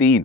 3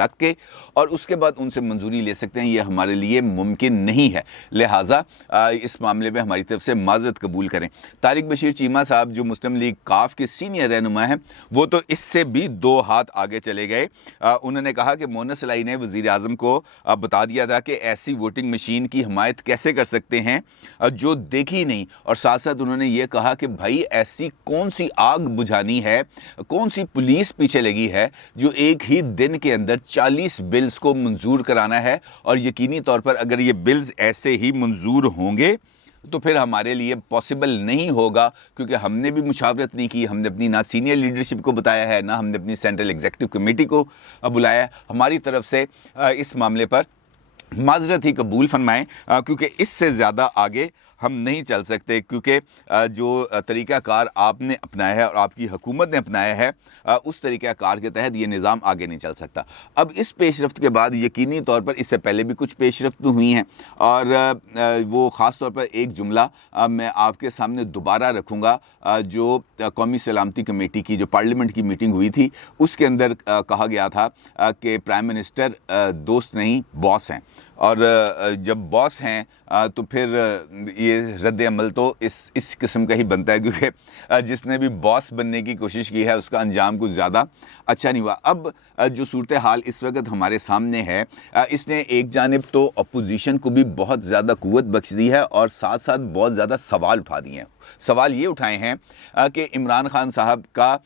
رکھ کے اور اس کے بعد ان سے منظوری لے سکتے ہیں، یہ ہمارے لیے ممکن نہیں ہے، لہٰذا اس معاملے میں ہماری طرف سے معذرت قبول کریں۔ طارق بشیر چیمہ صاحب جو مسلم لیگ کاف کے سینئر رہنما ہیں، وہ تو اس سے بھی 2 ہاتھ آگے چلے گئے۔ انہوں نے کہا کہ مونس سلائی نے وزیر اعظم کو بتا دیا تھا کہ ایسی ووٹنگ مشین کی حمایت کیسے کر سکتے ہیں جو دیکھی نہیں، اور ساتھ ساتھ انہوں نے یہ کہا کہ بھائی ایسی کون سی آگ بجھانی ہے، کون سی پولیس پیچھے لگی ہے جو ایک ہی دن کے اندر 40 بلز کو منظور کرانا ہے، اور یقینی طور پر اگر یہ بلز ایسے ہی منظور ہوں گے تو پھر ہمارے لیے پاسبل نہیں ہوگا، کیونکہ ہم نے بھی مشاورت نہیں کی، ہم نے اپنی نہ سینئر لیڈرشپ کو بتایا ہے، نہ ہم نے اپنی سینٹرل ایگزیکٹو کمیٹی کو بلایا ہے۔ ہماری طرف سے اس معاملے پر معذرت ہی قبول فرمائیں، کیونکہ اس سے زیادہ آگے ہم نہیں چل سکتے، کیونکہ جو طریقہ کار آپ نے اپنایا ہے اور آپ کی حکومت نے اپنایا ہے، اس طریقہ کار کے تحت یہ نظام آگے نہیں چل سکتا۔ اب اس پیش رفت کے بعد یقینی طور پر اس سے پہلے بھی کچھ پیش رفت ہوئی ہیں، اور وہ خاص طور پر ایک جملہ میں آپ کے سامنے دوبارہ رکھوں گا، جو قومی سلامتی کمیٹی کی جو پارلیمنٹ کی میٹنگ ہوئی تھی، اس کے اندر کہا گیا تھا کہ پرائم منسٹر دوست نہیں باس ہیں، اور جب باس ہیں تو پھر یہ رد عمل تو اس قسم کا ہی بنتا ہے، کیونکہ جس نے بھی باس بننے کی کوشش کی ہے اس کا انجام کچھ زیادہ اچھا نہیں ہوا۔ اب جو صورتحال اس وقت ہمارے سامنے ہے، اس نے ایک جانب تو اپوزیشن کو بھی بہت زیادہ قوت بخش دی ہے، اور ساتھ ساتھ بہت زیادہ سوال اٹھا دیے ہیں۔ سوال یہ اٹھائے ہیں کہ عمران خان صاحب کا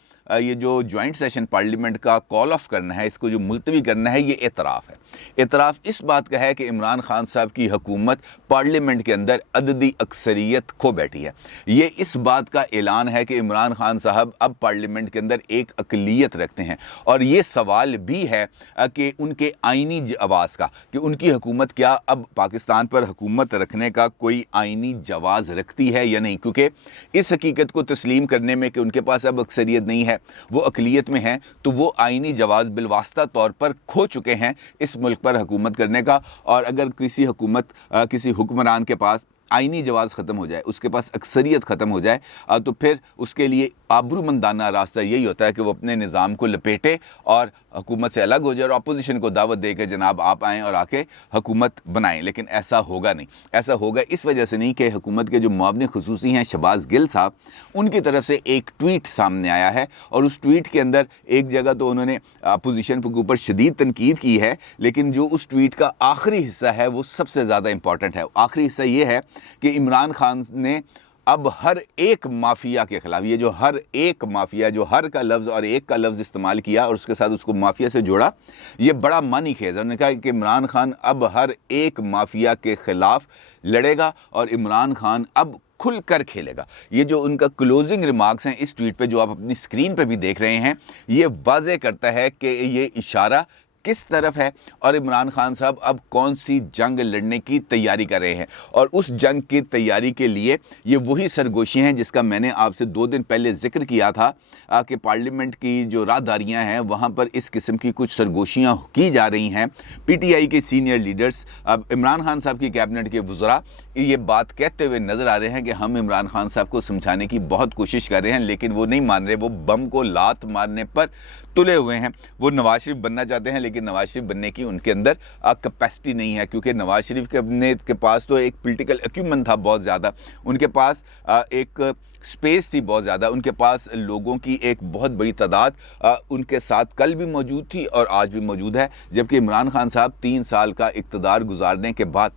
یہ جو جوائنٹ سیشن پارلیمنٹ کا کال آف کرنا ہے، اس کو جو ملتوی کرنا ہے، یہ اعتراف ہے۔ اعتراف اس بات کا ہے کہ عمران خان صاحب کی حکومت پارلیمنٹ کے اندر عددی اکثریت کھو بیٹھی ہے۔ یہ اس بات کا اعلان ہے کہ عمران خان صاحب اب پارلیمنٹ کے اندر ایک اقلیت رکھتے ہیں، اور یہ سوال بھی ہے کہ ان کے آئینی جواز کا، کہ ان کی حکومت کیا اب پاکستان پر حکومت رکھنے کا کوئی آئینی جواز رکھتی ہے یا نہیں، کیونکہ اس حقیقت کو تسلیم کرنے میں کہ ان کے پاس اب اکثریت نہیں ہے، وہ اقلیت میں ہیں، تو وہ آئینی جواز بالواسطہ طور پر کھو چکے ہیں اس ملک پر حکومت کرنے کا۔ اور اگر کسی کسی حکمران کے پاس آئینی جواز ختم ہو جائے، اس کے پاس اکثریت ختم ہو جائے، تو پھر اس کے لیے آبرومندانہ راستہ یہی ہوتا ہے کہ وہ اپنے نظام کو لپیٹے اور حکومت سے الگ ہو جائے، اور اپوزیشن کو دعوت دے کہ جناب آپ آئیں اور آ کے حکومت بنائیں۔ لیکن ایسا ہوگا نہیں، ایسا ہوگا اس وجہ سے نہیں کہ حکومت کے جو معاون خصوصی ہیں شہباز گل صاحب، ان کی طرف سے ایک ٹویٹ سامنے آیا ہے، اور اس ٹویٹ کے اندر ایک جگہ تو انہوں نے اپوزیشن کے اوپر شدید تنقید کی ہے، لیکن جو اس ٹویٹ کا آخری حصہ ہے وہ سب سے زیادہ امپورٹنٹ ہے۔ آخری حصہ یہ ہے کہ عمران خان نے اب ہر ایک مافیا کے خلاف، یہ جو ہر ایک مافیا، جو ہر کا لفظ اور ایک کا لفظ استعمال کیا اور اس کے ساتھ اس کو مافیا سے جوڑا، یہ بڑا معنی خیز ہے۔ انہوں نے کہا کہ عمران خان اب ہر ایک مافیا کے خلاف لڑے گا، اور عمران خان اب کھل کر کھیلے گا۔ یہ جو ان کا کلوزنگ ریمارکس ہیں اس ٹویٹ پہ، جو آپ اپنی سکرین پہ بھی دیکھ رہے ہیں، یہ واضح کرتا ہے کہ یہ اشارہ کس طرف ہے، اور عمران خان صاحب اب کون سی جنگ لڑنے کی تیاری کر رہے ہیں، اور اس جنگ کی تیاری کے لیے یہ وہی سرگوشی ہیں جس کا میں نے آپ سے 2 دن پہلے ذکر کیا تھا کہ پارلیمنٹ کی جو راہداریاں ہیں وہاں پر اس قسم کی کچھ سرگوشیاں کی جا رہی ہیں۔ پی ٹی آئی کے سینئر لیڈرز، اب عمران خان صاحب کی کیبنٹ کے وزراء یہ بات کہتے ہوئے نظر آ رہے ہیں کہ ہم عمران خان صاحب کو سمجھانے کی بہت کوشش کر رہے ہیں، لیکن وہ نہیں مان رہے، وہ بم کو لات مارنے پر تلے ہوئے ہیں۔ وہ نواز شریف بننا چاہتے ہیں، لیکن نواز شریف بننے کی ان کے اندر کیپیسٹی نہیں ہے، کیونکہ نواز شریف کے پاس تو ایک پولیٹیکل ایکیومنٹ تھا بہت زیادہ، ان کے پاس ایک سپیس تھی بہت زیادہ، ان کے پاس لوگوں کی ایک بہت بڑی تعداد ان کے ساتھ کل بھی موجود تھی اور آج بھی موجود ہے، جبکہ عمران خان صاحب 3 سال کا اقتدار گزارنے کے بعد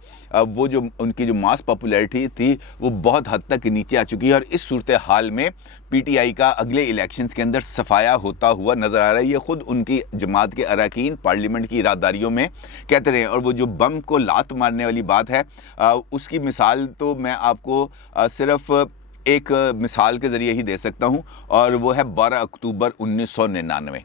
وہ جو ان کی جو ماس پاپولیرٹی تھی وہ بہت حد تک نیچے آ چکی ہے، اور اس صورتحال میں پی ٹی آئی کا اگلے الیکشنز کے اندر صفایا ہوتا ہوا نظر آ رہا ہے۔ یہ خود ان کی جماعت کے اراکین پارلیمنٹ کی اراداریوں میں کہتے رہے ہیں، اور وہ جو بم کو لات مارنے والی بات ہے، اس کی مثال تو میں آپ کو صرف ایک مثال کے ذریعے ہی دے سکتا ہوں، اور وہ ہے 12 اکتوبر 1999،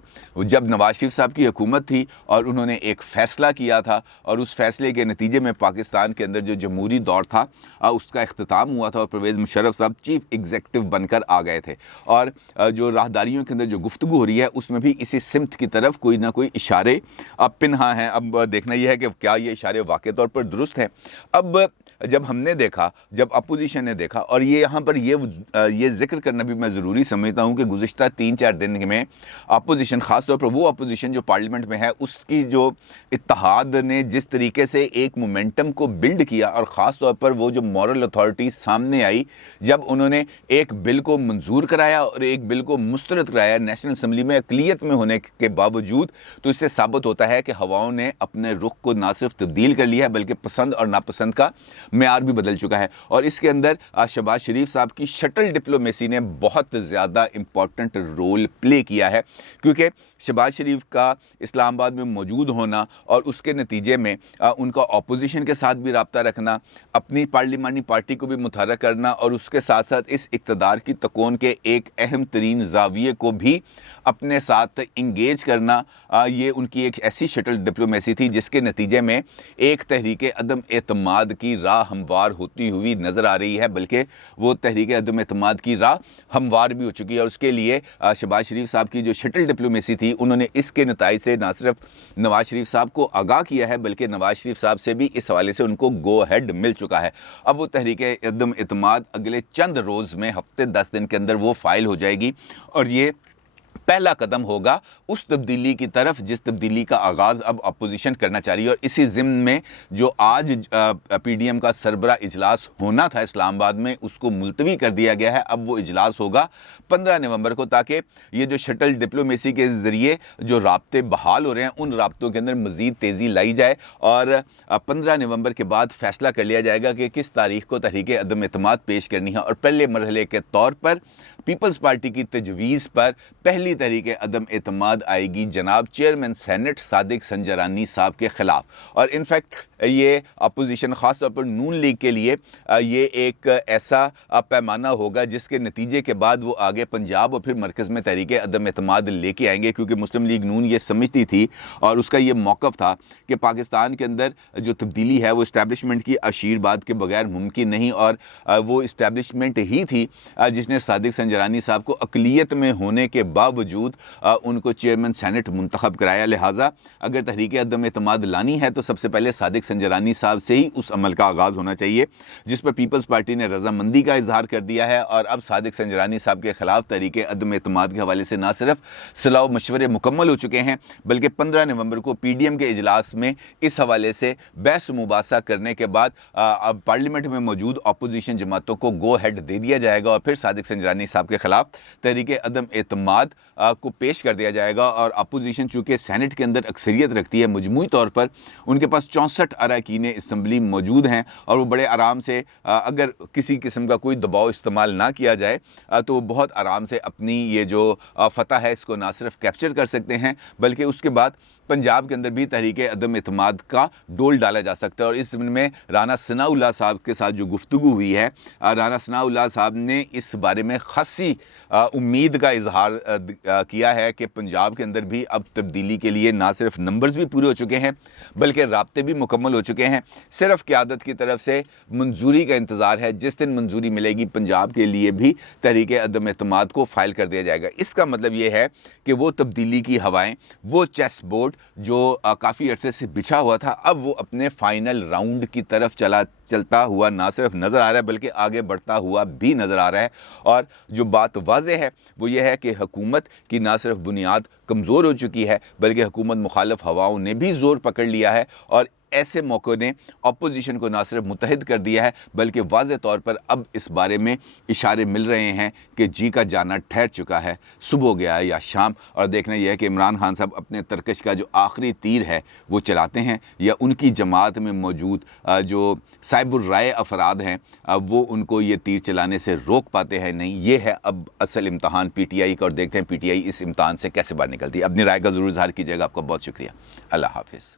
جب نواز شریف صاحب کی حکومت تھی اور انہوں نے ایک فیصلہ کیا تھا، اور اس فیصلے کے نتیجے میں پاکستان کے اندر جو جمہوری دور تھا اس کا اختتام ہوا تھا، اور پرویز مشرف صاحب چیف ایگزیکٹو بن کر آ گئے تھے، اور جو راہداریوں کے اندر جو گفتگو ہو رہی ہے اس میں بھی اسی سمت کی طرف کوئی نہ کوئی اشارے اب پنہاں ہیں۔ اب دیکھنا یہ ہے کہ کیا یہ اشارے واقع طور پر درست ہیں۔ اب جب ہم نے دیکھا، جب اپوزیشن نے دیکھا، اور یہ یہاں پر یہ ذکر کرنا بھی میں ضروری سمجھتا ہوں کہ گزشتہ 3-4 دن میں اپوزیشن، خاص طور پر وہ اپوزیشن جو پارلیمنٹ میں ہے، اس کی جو اتحاد نے جس طریقے سے ایک مومنٹم کو بلڈ کیا، اور خاص طور پر وہ جو مورل اتھارٹی سامنے آئی جب انہوں نے ایک بل کو منظور کرایا اور ایک بل کو مسترد کرایا نیشنل اسمبلی میں اقلیت میں ہونے کے باوجود، تو اس سے ثابت ہوتا ہے کہ ہواؤں نے اپنے رخ کو نہ صرف تبدیل کر لیا ہے بلکہ پسند اور ناپسند کا معیار بھی بدل چکا ہے۔ اور اس کے اندر شہباز شریف صاحب کی شٹل ڈپلومیسی نے بہت زیادہ امپورٹنٹ رول پلے کیا ہے، کیونکہ شہباز شریف کا اسلام آباد میں موجود ہونا اور اس کے نتیجے میں ان کا اپوزیشن کے ساتھ بھی رابطہ رکھنا، اپنی پارلیمانی پارٹی کو بھی متحرک کرنا، اور اس کے ساتھ ساتھ اس اقتدار کی تکون کے ایک اہم ترین زاویے کو بھی اپنے ساتھ انگیج کرنا، یہ ان کی ایک ایسی شٹل ڈپلومیسی تھی جس کے نتیجے میں ایک تحریک عدم اعتماد کی راہ ہموار ہوتی ہوئی نظر آ رہی ہے، بلکہ وہ تحریک عدم اعتماد کی راہ ہموار بھی ہو چکی ہے۔ اور اس کے لیے شہباز شریف صاحب کی جو شٹل ڈپلومیسی تھی، انہوں نے اس کے نتائج سے نہ صرف نواز شریف صاحب کو آگاہ کیا ہے بلکہ نواز شریف صاحب سے بھی اس حوالے سے ان کو گو ہیڈ مل چکا ہے۔ اب وہ تحریک عدم اعتماد اگلے چند روز میں، ہفتے 10 دن کے اندر وہ فائل ہو جائے گی، اور یہ پہلا قدم ہوگا اس تبدیلی کی طرف جس تبدیلی کا آغاز اب اپوزیشن کرنا چاہ رہی ہے۔ اور اسی ضمن میں جو آج پی ڈی ایم کا سربراہ اجلاس ہونا تھا اسلام آباد میں، اس کو ملتوی کر دیا گیا ہے۔ اب وہ اجلاس ہوگا 15 نومبر کو، تاکہ یہ جو شٹل ڈپلومیسی کے ذریعے جو رابطے بحال ہو رہے ہیں ان رابطوں کے اندر مزید تیزی لائی جائے، اور 15 نومبر کے بعد فیصلہ کر لیا جائے گا کہ کس تاریخ کو تحریک عدم اعتماد پیش کرنی ہے۔ اور پہلے مرحلے کے طور پر پیپلز پارٹی کی تجویز پر پہلی تحریک عدم اعتماد آئے گی جناب چیئرمین سینٹ صادق سنجرانی صاحب کے خلاف۔ اور انفیکٹ یہ اپوزیشن، خاص طور پر نون لیگ کے لیے یہ ایک ایسا پیمانہ ہوگا جس کے نتیجے کے بعد وہ آگے پنجاب اور پھر مرکز میں تحریک عدم اعتماد لے کے آئیں گے، کیونکہ مسلم لیگ نون یہ سمجھتی تھی اور اس کا یہ موقف تھا کہ پاکستان کے اندر جو تبدیلی ہے وہ اسٹیبلشمنٹ کی آشیرواد کے بغیر ممکن نہیں، اور وہ اسٹیبلشمنٹ ہی تھی جس نے صادق سنجرانی صاحب کو اقلیت میں ہونے کے باوجود ان کو چیئرمین سینٹ منتخب کرایا۔ لہٰذا اگر تحریک عدم اعتماد لانی ہے تو سب سے پہلے صادق سنجرانی صاحب سے ہی اس عمل کا آغاز ہونا چاہیے، جس پر پیپلز پارٹی نے رضامندی کا اظہار کر دیا ہے۔ اور اب صادق سنجرانی صاحب کے خلاف تحریک عدم اعتماد کے حوالے سے نہ صرف صلاح و مشورے مکمل ہو چکے ہیں بلکہ 15 نومبر کو پی ڈی ایم کے اجلاس میں اس حوالے سے بحث مباحثہ کرنے کے بعد اب پارلیمنٹ میں موجود اپوزیشن جماعتوں کو گو ہیڈ دے دیا جائے گا، اور پھر صادق سنجرانی صاحب کے خلاف تحریک عدم اعتماد کو پیش کر دیا جائے گا۔ اور اپوزیشن چونکہ سینٹ کے اندر اکثریت رکھتی ہے، مجموعی طور پر ان کے پاس 64 اراکین اسمبلی موجود ہیں، اور وہ بڑے آرام سے اگر کسی قسم کا کوئی دباؤ استعمال نہ کیا جائے تو وہ بہت آرام سے اپنی یہ جو فتح ہے اس کو نہ صرف کیپچر کر سکتے ہیں بلکہ اس کے بعد پنجاب کے اندر بھی تحریک عدم اعتماد کا ڈول ڈالا جا سکتا ہے۔ اور اس ضمن میں رانا ثناء اللہ صاحب کے ساتھ جو گفتگو ہوئی ہے، رانا ثناء اللہ صاحب نے اس بارے میں خاصی امید کا اظہار کیا ہے کہ پنجاب کے اندر بھی اب تبدیلی کے لیے نہ صرف نمبرز بھی پورے ہو چکے ہیں بلکہ رابطے بھی مکمل ہو چکے ہیں، صرف قیادت کی طرف سے منظوری کا انتظار ہے۔ جس دن منظوری ملے گی پنجاب کے لیے بھی تحریک عدم اعتماد کو فائل کر دیا جائے گا۔ اس کا مطلب یہ ہے کہ وہ تبدیلی کی ہوائیں، وہ چیس بورڈ جو کافی عرصے سے بچھا ہوا تھا، اب وہ اپنے فائنل راؤنڈ کی طرف چلتا ہوا نہ صرف نظر آ رہا ہے بلکہ آگے بڑھتا ہوا بھی نظر آ رہا ہے۔ اور جو بات واضح ہے وہ یہ ہے کہ حکومت کی نہ صرف بنیاد کمزور ہو چکی ہے بلکہ حکومت مخالف ہواؤں نے بھی زور پکڑ لیا ہے، اور ایسے موقع نے اپوزیشن کو نہ صرف متحد کر دیا ہے بلکہ واضح طور پر اب اس بارے میں اشارے مل رہے ہیں کہ جی کا جانا ٹھہر چکا ہے، صبح گیا ہے یا شام۔ اور دیکھنا یہ ہے کہ عمران خان صاحب اپنے ترکش کا جو آخری تیر ہے وہ چلاتے ہیں یا ان کی جماعت میں موجود جو صاحب الرائے افراد ہیں وہ ان کو یہ تیر چلانے سے روک پاتے ہیں نہیں۔ یہ ہے اب اصل امتحان پی ٹی آئی کا، اور دیکھتے ہیں پی ٹی آئی اس امتحان سے کیسے باہر نکلتی ہے۔ اپنی رائے کا ضرور اظہار کیجیے گا۔ آپ کا بہت شکریہ۔ اللہ حافظ۔